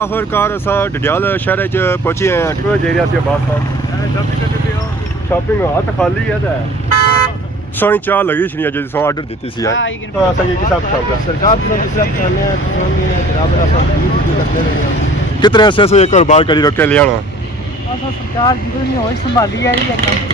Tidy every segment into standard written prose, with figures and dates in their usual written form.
आखिरकार असां डडियाल शहर च पहुची आए हैं। जेरिया से बात शॉपिंग हाथ खाली है तो सोनी चाह लगी छनी अज सो ऑर्डर दी सी तो असां ये किसा पसंद है सरकार कितने से एक और बार करी रोके ले आना असां सरकार जिदे नहीं होई संभाली है ये काम।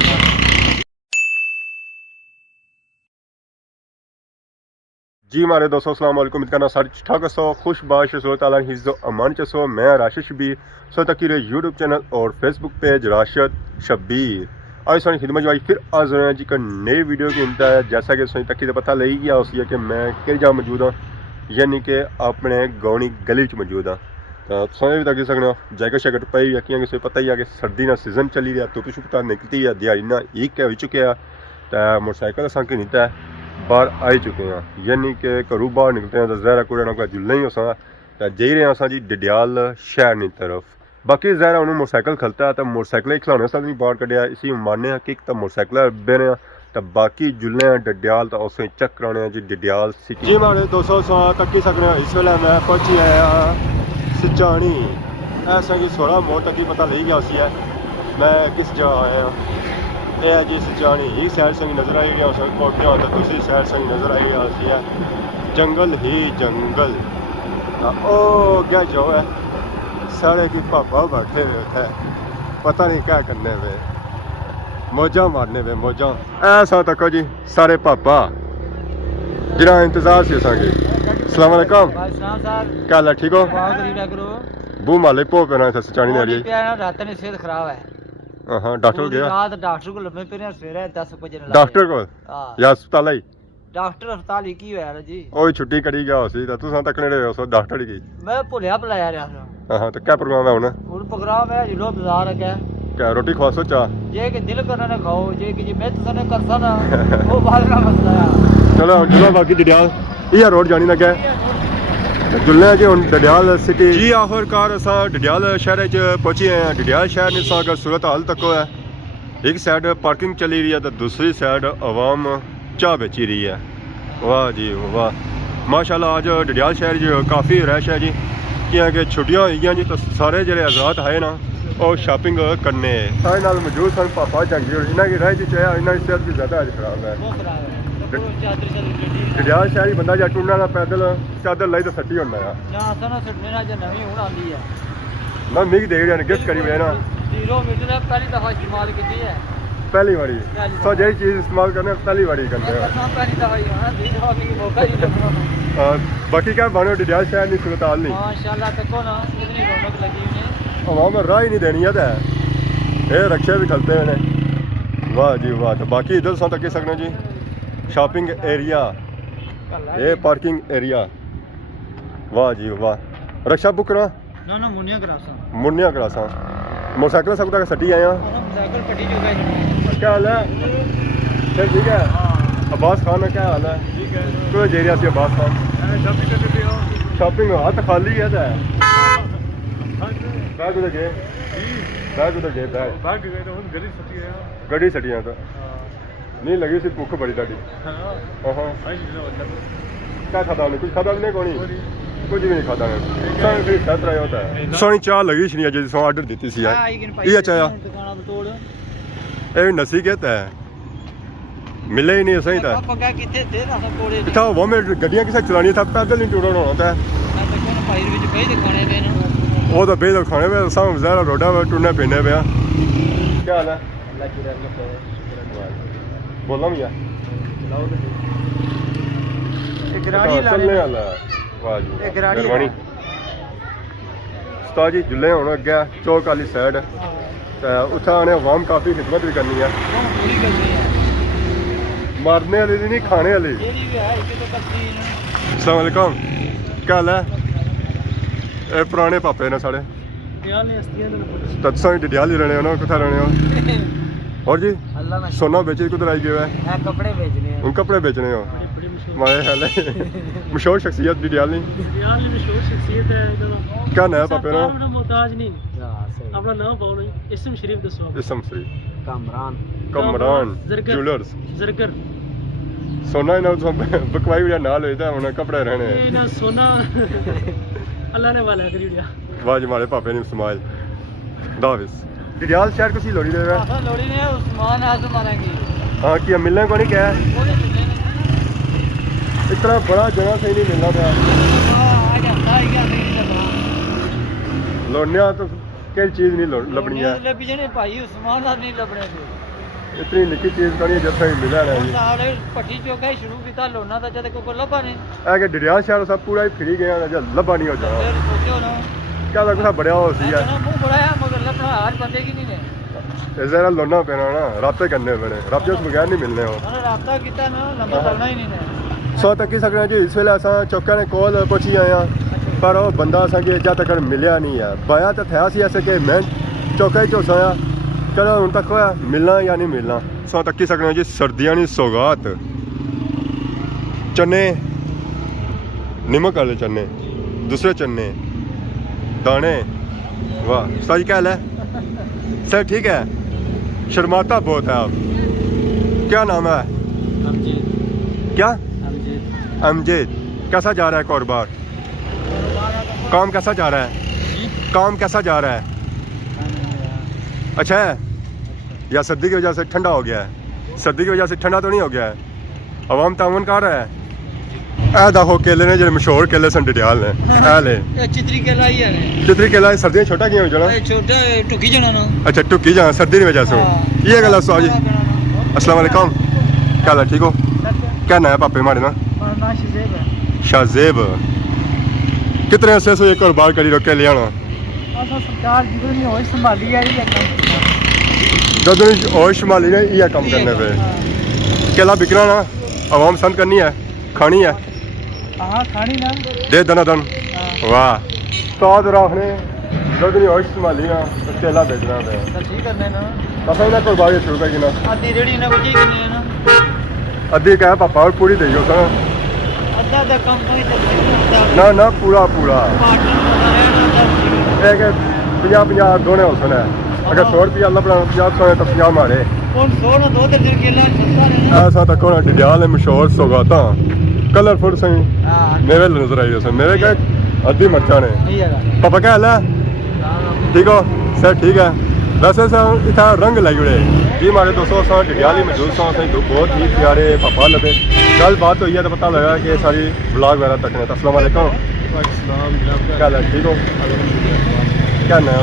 जी मारे दोस्तों अस्सलाम वालेकुम। उम्मीद करना सारे ठीक ठाक सो खुशबाश सो ताला हिफ्ज़ो अमान च सो। मैं राशिद शबीर सो तकीरे यूट्यूब चैनल और फेसबुक पेज राशिद शबीर आज सोनी खिदमत आई फिर आज रहे हैं जी का नई वीडियो की इंतहा है। जैसा कि सोनी तक पता लग गया उसी है कि मैं कि जगह मौजूद हाँ यानी कि अपने गौनी गली च मौजूद हाँ। तो सोने भी तक सकते हो जैकेट शैकेट पाई कि सोई पता ही है कि सर्दी ना सीजन चली रहा धुप शुप निकलती है दिहाड़ी ना एक हो चुके हैं तो मोटरसाइकिल असा कि नीता है बाहर आई चुके हैं यानी कि घरों बाहर निकलते हैं तो जहरा कूड़े ना जुलना ही असा तो जा रहे हैं असा जी डडियाल शहर की तरफ। बाकी जहरा उन्होंने मोटरसाइकिल खलता है तो मोटरसाइकिल खिलाने से नहीं बाहर कढ़िया इसी माने कि तो मोटरसाइकिल बेने तो बाकी जुलने हैं डडियाल तो उस चेक कराने जी डडियाल सिटी। जी मारे 200 तक ही सकते हैं। इस वेले मैं पहुंची आया सिचानी ऐसा कि सोलह मोड़ तक ही पता नहीं गया उसी है मैं किस जगह आया ये है जी सिचानी। एक साइड से नज़र आई गया उस कोटियाँ तो दूसरी साइड से नज़र आई गया उसी है जंगल ही जंगल। ओ क्या जो है सारे की पापा बैठे हुए थे पता नहीं क्या करने में मौजा मारने में मौजा ऐसा तक जी सारे पापा जिना इंतजार से असा अस्सलाम वालेकुम क्या हाल है ठीक हो बू माले पो पे ना सिचानी ने रात ने सेहत खराब है। हाँ डॉक्टर गया रात डॉक्टर को लम्बे पे सवेरे 10 बजे डॉक्टर को या अस्पताल आई डॉक्टर अस्पताल ही की होया जी ओए छुट्टी करी गया उसी तो तुसा तकने रहे हो डॉक्टर ही की मैं भुलिया बुलाया रहा। हां तो क्या प्रोग्राम है हुन प्रोग्राम है जिलो बाजार है क्या रोटी खवा सो चा जे के दिल करना ना खाओ जे कि मैं तो ने करसा ना वो बात का मसला है। चलो चलो बाकी डडियाल ये रोड जानी ना क्या जुलने जी हुन डडियाल सिटी। जी आखिरकार असां डडियाल शहर च पहुंची आए हैं। डडियाल शहर ने अगर सूरत हाल तक है एक साइड पार्किंग चली रही है तो दूसरी साइड आवाम चाह बेची रही है। वाह जी वाह माशाल्लाह आज डडियाल शहर जो काफ़ी रश है जी क्योंकि छुट्टियां हुई जी तो सारे जो आजाद है ना और शॉपिंग करने सारे नाल मौजूद सन पापा चंगी और इन्हों की राय जी चाहे इन्हों की सेहत भी ज़्यादा अज खराब है। डडियाल शहर ही बंदा जा टूरना ना पैदल चादर लाई तो सट्टी होना मैं मिग दे रहा गिफ्ट करी हुए ना पहली बारी तो जी चीज़ इस्तेमाल करने पहली बारी करते बाकी क्या बनो डडियाल शहर नहीं सूरत हाल नहीं आवाम राह ही नहीं देनी है तो ये रक्शे भी खलते हैं वाह जी वाह। तो बाकी इधर सा तक सकने जी शॉपिंग एरिया ये पार्किंग एरिया वाह जी वाह। रक्षा बुक करा ना मुन्निया करासा मोटरसाइकिल सब तक सटी आया क्या हाल है फिर ठीक है। अब्बास खान क्या हाल है तो जेरिया से अब्बास खान शॉपिंग हाथ खाली है बैग उधर गए बैग उधर गए बैग गड्डी सटी है तो नहीं लगी सी भुख बड़ी ताड़ी क्या खाता कुछ खाता नहीं कोनी कुछ भी नहीं खाता खत रहा होता है। सोनी चाह लगी छनी अज सो ऑर्डर दी सी ये चाया ये नसी कहता है मिले ही नहीं सही था कितना वो में गड्डियां किसे चलानी था पैदल नहीं टूरना होता है वो तो बेद खाने पे सब ज़्यादा रोडा पे टूरने पीने पे क्या हाल है बोला भैया चलने वाला वाह जी मेहरबानी उस्ताद जी जुल्ले होने अगे चौक वाली साइड तो उत्थै उन्हें अवाम काफ़ी खिदमत भी करनी है मारने वाली नहीं खाने वाली। अस्सलाम वालेकुम क्या हाल है ये पुराने पापे ने साढ़े तत्सा डडियाल ही रहने हो कुत्थे रहने हो और जी सोना बेचे कुछ आई गया है कपड़े बेचने उन कपड़े बेचने हो माए हाल है मशहूर शख्सियत डडियाल मशहूर शख्सियत है क्या नाम पापे ना मोहताज नहीं अपना नाम पाओ इसम शरीफ दसो इसम शरीफ कमरान ज्वेलर्स जरगर सोना इना बकवाई नाल होता है कपड़े रहने सोना अल्लाह ने वाला करी दिया वाह जी हमारे पापे ने इस्तेमाल दाविस डडियाल शहर को सी लोड़ी दे रहा है लोड़ी ने उस्मान आज मारेंगे हाँ कि मिलने को नहीं क्या है इतना बड़ा जगह सही नहीं मिलना था लोड़ने तो कोई चीज़ नहीं लभनी है भाई उस्मान आज नहीं लभने इतनी निकी चीज़ करनी है जितना ही मिला है पट्टी चौका ही शुरू किया लोना था जब कोई लभा नहीं है कि डडियाल शहर सब पूरा ही फिरी गया जब लभा नहीं हो जाना सोचो ना क्या लगता बड़ा हो सी है मुंह बड़ा है मगर लभना हर बंदे की नहीं है जरा लोना पैना ना राब्ते करने पैने राब्ते उस बगैर नहीं मिलने हो राब्ता किया ना लंबा चलना ही नहीं है सौ तक सकना जी इस वेले असां चौका ने कॉल पहुंची आए हैं पर वो बंदा असांखे अजा तक मिलिया नहीं है बाया तो था सी ऐसे कि मैं चौका ही चौसाया चलो हूँ तक होया मिलना या नहीं मिलना सौ तक सकना जी सर्दियां दी सौगात चने नमक वाले चने दूसरे चने दाने वाह सही क्या है सर ठीक है शर्माता बहुत है आप क्या नाम है क्या अमजद कैसा जा रहा है कारोबार काम कैसा जा रहा है काम कैसा जा रहा है अच्छा है या सर्दी की वजह से ठंडा हो गया है सर्दी की वजह से ठंडा तो नहीं हो गया है अवाम तावन कर रहा है ए देखो केले ने जो मशहूर केले सन डडियाल ने ए ले चित्री केला ही है चित्री केला सर्दियां छोटा क्यों हो जाना छोटा टुकी जाना ना अच्छा टुकी जाना सर्दी की वजह से ये गल सो जी अस्सलाम वालेकुम क्या हाल ठीक हो क्या नाम है पापे हमारे ना शाहजेब कितने अरसे से एक कारोबार करी रोके ले आना सरकार जितनी होश संभाली है जदों होश संभाली ने ये काम करने पे केला बिकना ना आवाम पसंद करनी है खानी है हाँ खानी ना दे दना दन वाह साद रखने जदों होश संभाली ना तो केला बेचना पे ठीक करने ना पता ना कारोबार शुरू करी ना आधी रेडी ना बची कि नहीं है ना अद्धी कह पापा और पूरी दे दो आधा कम कोई ना ना पूरा पूरा एक 50-50 दोने हो सुना अगर 100 रुपया लभना 50 है तो 50 मारे ऐसा तक होना डडियाल मशहूर सौगाता कलरफुल सही मेरे नजर आई सन मेरे क्या अद्धी मर्चा ने पापा क्या हाल है ठीक हो सर ठीक है वैसे इतना रंग लाई उड़े जी हमारे दोस्तों डडियाल ही मौजूद बहुत ही प्यारे पापा लगे गल बात हुई है तो पता लगा कि सारी ब्लॉग वगैरह तक ने अस्सलाम वालेकुम क्या हाल है ठीक हो क्या नया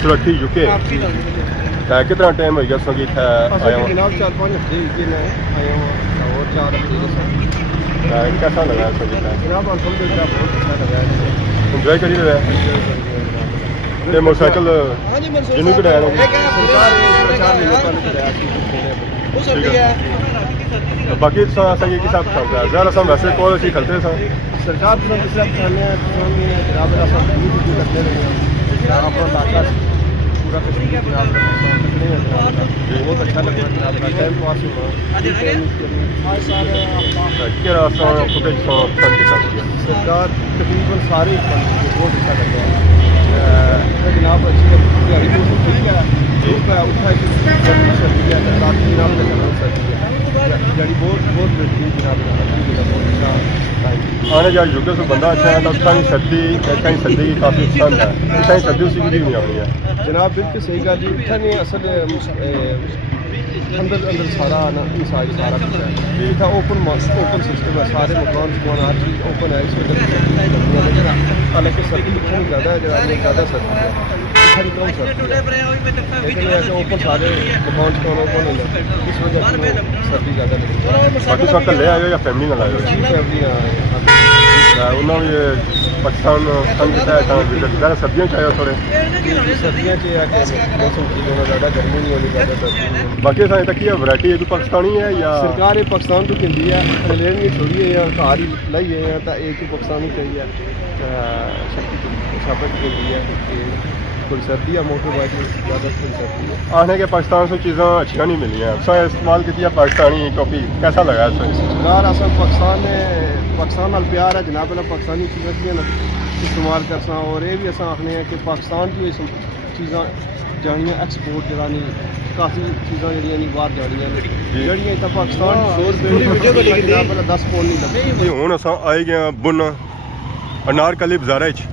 सुरक्षी यूके कितना टाइम हो गया संगीत है आया हूँ कैसा लगा संगीत इंजॉय करी रहे मोटरसाइकिल जिन्होंने कढ़ाया बाकी संगीत के साथ चलता है ज़्यादा सब वैसे कॉल अच्छी खलते हैं सरकार पूरा बहुत अच्छा लग रहा है टाइम पास हुआ सरकार तकरीबन सारे बहुत अच्छा लग रहा है जनाब अच्छी ठीक है आने जाए यूके से बंदा अच्छा है तो सर्दी की काफ़ी पसंद है इतना सर्दी उसी भी नहीं आनी है जनाब बिल्कुल सही गल जी इतना नहीं असल अंदर सारा ना सारा कुछ है इतना ओपन सिस्टम है सारे मकान हर चीज़ ओपन है इस वजह हालांकि सर्दी इतनी ज़्यादा है ज़्यादा सर्दी है कम सर्दी है ओपन सारे मकान ओपन इस वजह से सर्दी ज़्यादा लगती है बाकी सब ले आए या फैमिली ना लाए फैमिली उन्होंने ये पाकिस्तान ज़्यादा सर्दियों चाहिए थोड़े सर्दियों मौसम ठीक होना ज़्यादा गर्मी नहीं होनी ज़्यादा बाकी असां तक वैरायटी है पाकिस्तानी है या सरकार पाकिस्तान तो कहती है लेन भी थोड़ी है या घर ही लाइए तो एक पाकिस्तानी चाहिए छापा की कहती है थोड़ी सर्दी है मोटर बाइक ज़्यादा थोड़ी सर्दी है आने के पाकिस्तान से चीज़ें अच्छी नहीं मिली हैं सब इस्तेमाल की पाकिस्तानी टॉपी कैसा लगा सरकार असल पाकिस्तान नाल प्यार है जनाब पाकिस्तानी चीज़ें इस्तेमाल करसा और ये भी अस आखने हैं कि पाकिस्तान की चीज़ा ਜਾਣੀਆਂ ਐਕਸਪੋਰਟ ਜਿਹੜਾ ਨਹੀਂ ਕਾਫੀ ਚੀਜ਼ਾਂ ਜਿਹੜੀਆਂ ਨਹੀਂ ਬਾਹਰ ਜਾਣੀਆਂ ਨੇ ਜਿਹੜੀਆਂ ਤਾਂ ਪਾਕਿਸਤਾਨ 100 ਰੁਪਏ ਦੀ ਵੀਡੀਓ ਕੱਢੀ ਗਈ ਪਹਿਲਾਂ 10 ਫੋਨ ਨਹੀਂ ਲੱਗੇ ਹੁਣ ਅਸਾਂ ਆਏ ਗਏ ਬੁਨ ਅਨਾਰਕਲੀ ਬਾਜ਼ਾਰ 'ਚ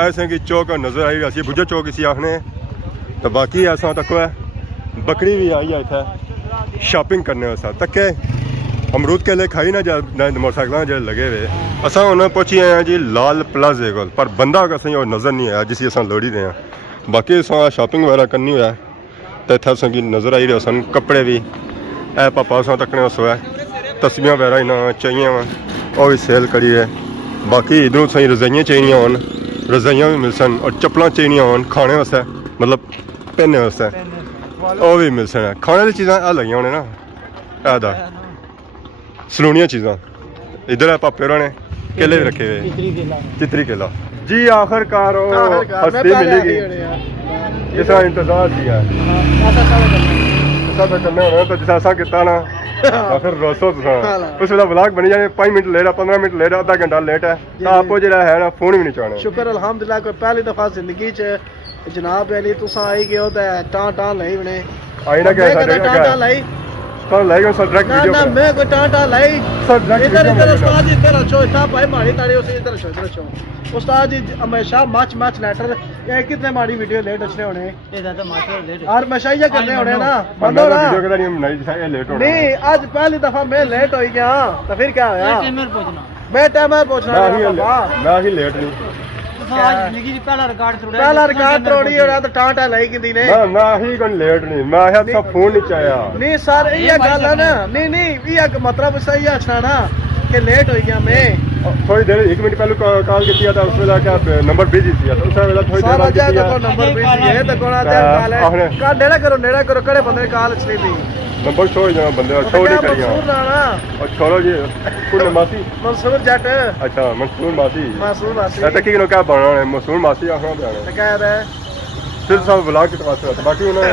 ऐसे कि चौक नज़र आई असी बुझे चौक इसी आखने तो बाकी असा तक बकरी भी आई है इतना शॉपिंग करने वास्ते तक अमरूद केले खाई ना जा मोटरसाइकिल जो लगे हुए असा उन्हें पहुंची आए हैं जी लाल प्लाजे को पर बंदा कहीं और नज़र नहीं आया जिसी असा लोड़ी दे बाकी असा शॉपिंग वगैरह करनी हुआ तो इतना असा नज़र आई रहे सन कपड़े भी ए पापा असा तकने वास्ते है तस्वीरें वगैरह इन्हें चाहिए वो भी सेल करी है बाकी इधरों सही रजाइयाँ चाहिए होन रजाइयाँ भी मिल सन और चप्पल चाहिए हो खाने वास्ते मतलब पहनने वास्ते वो भी मिल सन खाने वाली चीज़ां आ लगी होने ना ऐदा सलूनियाँ चीज़ां इधर है पापे होने केले भी रखे हुए चितरी केला जी आखिरकार हस्ती मिलेगी जिसका इंतजार किया ऐसा तो करना होना तो जिसा ऐसा किया ना आखिर रोसो उस वेला व्लॉग बनी जाने 5 मिनट लेट है 15 मिनट लेट है आधा घंटा लेट है तो आपको जो है ना फोन भी नहीं चाहना शुक्र अल्हम्दुलिल्लाह कोई पहली दफा जिंदगी च जनाब अली तुसा आई गए हो ते टां लई बने आई ना क्या टां लई कल लाएगा सर डायरेक्ट वीडियो ना मैं कोई टां लई सर डायरेक्ट इधर उस्ताद जी इधर अच्छो इतना भाई मारी ताड़ी उसे इधर अच्छो उस्ताद जी हमेशा मच लेटर ये कितने मारी वीडियो लेट अच्छे होने ये ज्यादा मास्टर लेट और हमेशा ये करने होने ना बंदो ना वीडियो के लिए नहीं दिखाया लेट होना नहीं आज पहली दफा मैं लेट हो गया तो फिर क्या होया मैं टाइम पर पहुंचना मैं ही लेट नहीं पहला रिकॉर्ड तोड़ी होना तो टाटा लाई किंदी ने मैं ही कोई लेट नहीं मैं है सब फोन नहीं चाया नहीं सर ये गल है ना नहीं ये मतलब सही अच्छा ना कि लेट हो गया मैं थोड़ी देर 1 मिनट पहले कॉल किया था उसमें क्या नंबर बिजी थी तो उस वेला थोड़ी देर बाद किया नंबर बिजी है तो कोना ते कॉल का नेड़ा करो कड़े बंदे कॉल चली थी नंबर छोड़ जाओ बंदे छोड़ ही करिया और छोड़ो जी कुल मासी मंसूर जट अच्छा मंसूर मासी ऐसा की क्या बनाना है मंसूर मासी आखना बनाना तो कह रहा है फिर सब व्लॉग के पास बाकी उन्होंने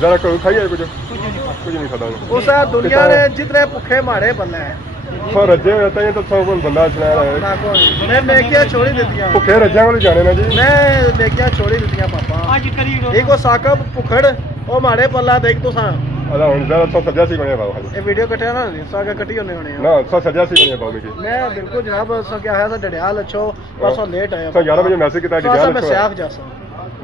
जरा कोई खाइए कुछ नहीं खाता उस दुनिया ने जितने भुखे मारे बंदे हैं सो रजे रहता है तो सब बंदा चला रहा है मैं नेकियां छोड़ी देतियां भुखे रजे वाले जाने ना जी मैं नेकियां छोड़ी देतियां पापा एक वो साकब भुखड़ ओ मारे पल्ला देख तू सा अला हुन जरा 187 बने बाबू खाली ये वीडियो कटिया ना सागा कटी होने होने ना 187 बने बाबू जी मैं बिल्कुल जनाब सो क्या है डडियाल अच्छो बस लेट आया सो 11 बजे मैसेज किया डडियाल मैं सियाफ जासा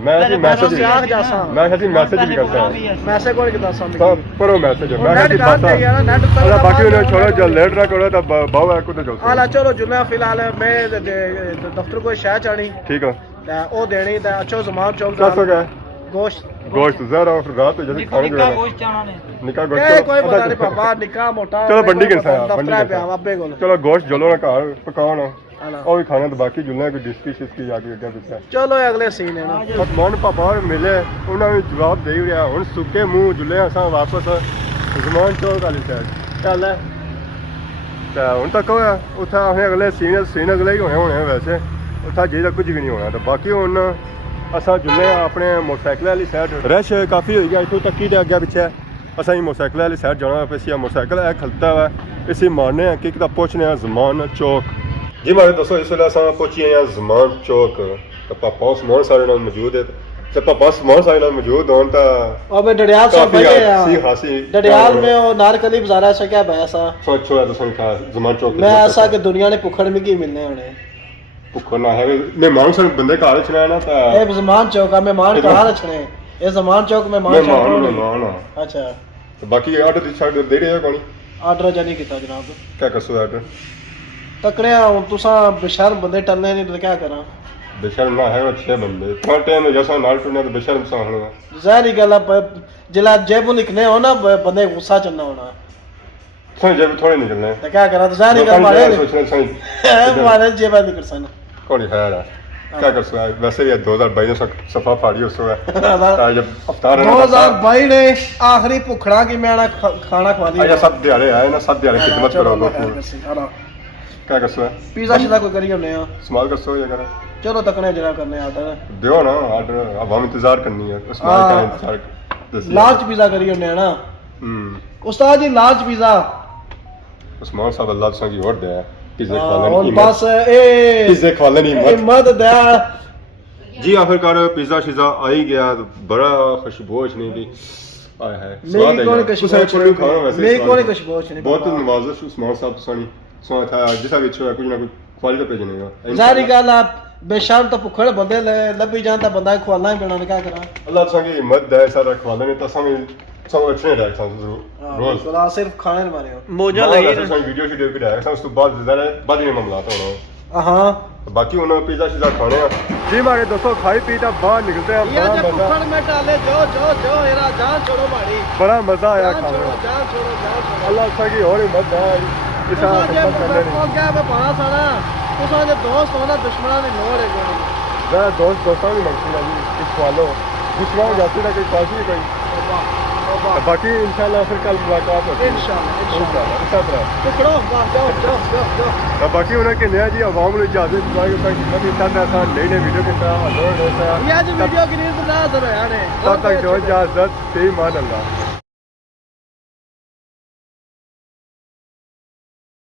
मैं ऐसी मैसेज सियाफ जासा मैं ऐसी मैसेज भी करता हूं मैसेज कोई किदा सा सब करो मैसेज मैं ऐसी पासा अला बाकी उन्हें छोड़ो जो लेट ना करो तो बाबू को तो चलो आला चलो जुला फिलहाल मैं दफ्तर को शाह चाणी ठीक है ओ देनी ता अच्छो जमान चौक 700 का गोश्त जरा और रात पे जल्दी खाने निका गोश्त चाहना ने निका गोश्त कोई पता नहीं पापा निका मोटा चलो बंडी के साथ दफ्तर पे अब्बे को चलो गोश्त जलो ना घर पकाओ ना और भी खाना तो बाकी जुलने कोई डिस्की शिस्की जाके अगे पीछे चलो अगले सीन है ना मन पापा मिले उन्होंने जवाब दे रहा हूँ सुके मुँह जुले असा वापस जमान चौक वाली साइड चल है हूँ तक उत्थे असें अगले सीन अगले ही होने वैसे उत्थे जे कुछ भी नहीं होना तो बाकी हूँ असा जुले अपने मोटरसाइकिल वाली साइड रश काफ़ी हो गया इतों तक ही अगे पिछे असा मोटरसाइकिल वाली साइड जाना पे मोटरसाइकिल है खलता हुआ इसी मारने किक दा पहुँचने जमान चौक जी मारे दोस्तों इस वेले असां पहुंची आए जमान चौक तो पापा उस्मान सारे नाल मौजूद है तो पापा उस्मान सारे नाल मौजूद होन ता और मैं डडियाल से सी हासी डडियाल में वो नारकली बाजार ऐसा क्या भाई ऐसा सोचो है तो संख्या जमान चौक मैं ऐसा कि दुनिया ने भुखड़ में की मिलने होने भुखड़ ना है मेहमान सन बंदे घर चना ना ता ए जमान चौक में मेहमान कहां रखने ये जमान चौक में मेहमान अच्छा तो बाकी ऑर्डर दी साइड दे रहे हो कोनी ऑर्डर जानी किता जनाब क्या कसो ऑर्डर तकड़े हूं तुसा बेशर्म बंदे टलने नहीं तो क्या करा बेशर्म ना है अच्छे बंदे थोड़ा टाइम जैसा नाल टुने तो बेशर्म सा होना जारी गल जिला जेबू लिखने हो ना बंदे गुस्सा चलना होना सही जेब थोड़े निकलने तो क्या करा तो जारी गल मारे सोचने सही मारे जेबा निकल सन कोनी है क्या कर सकता है वैसे भी 2022 में सफा फाड़ी उसको है जब अवतार 2022 ने आखिरी भुखड़ा की मैं खाना खवा दिया अच्छा सब दिहाड़े आए ना सब दिहाड़े खिदमत करो लोग क्या कर सकता है पिज़्ज़ा शिज़्ज़ा कोई करी होने हैं इस्तेमाल कर सकते हो चलो तकने जरा करने आता है दियो ना ऑर्डर अब हम इंतजार करनी है इस्तेमाल का इंतजार लार्ज पिज़्ज़ा करी होने हैं ना उस्ताद जी लार्ज पिज़्ज़ा उस्मान साहब अल्लाह की और दे पिज़्ज़ा खवाने और बस ए पिज़्ज़ा खवाने नहीं हिम्मत दे जी आखिरकार पिज़्ज़ा शिज़्ज़ा आ ही गया, बड़ा खुशबोश नहीं थी। आय हाय मेरी कौन कशबोश नहीं, खाना वैसे मेरी स्वाद कौन है। कशबोश नहीं बहुत नवाज़िश उस्मान साहब सानी सो था जिसा भी अच्छा कुछ ना कुछ क्वालिटी भेजने का जारी गल आप बेशाम तो भुखड़ बंदे लभी जाता बंदा खवाना ही पैना क्या करा अल्लाह सा की हिम्मत दे सारा खवाने ने तो सब अच्छे रह सा रोज रोज सिर्फ खाने मारे हो मोजा लगी सा वीडियो शीडियो भी रह सा उस तो बाद बाद ही मामला होना। हाँ बाकी उन्होंने पिज़्ज़ा शिज़्ज़ा खाने हैं जी हमारे दोस्तों खाई पी तो बाहर निकलते हैं। ये जब भुखड़ में डाले जो एरा जान छोड़ो मारी बड़ा मजा आया जान खाने छोड़ो में। अल्लाह सा की और हिम्मत है इस क्या मैं पाना साना तुसा जे दोस्त होना दुश्मना ने लोड़ है कोई जरा दोस्तों की मंगती है जी कुछ वालो दुश्मन जाते ना कोई पास ही कोई बाकी इंशाल्लाह फिर कल मुलाकात होगी इंशाल्लाह इस तरह टुकड़ो जाओ बाकी उन्हें के नया जी आवाम ने इजाजत दिलाई कि खिदमत इतना ऐसा नई विडियो के साथ ये आज वीडियो की नींद ना जरा यार तब तक जो इजाजत से मान अल्लाह।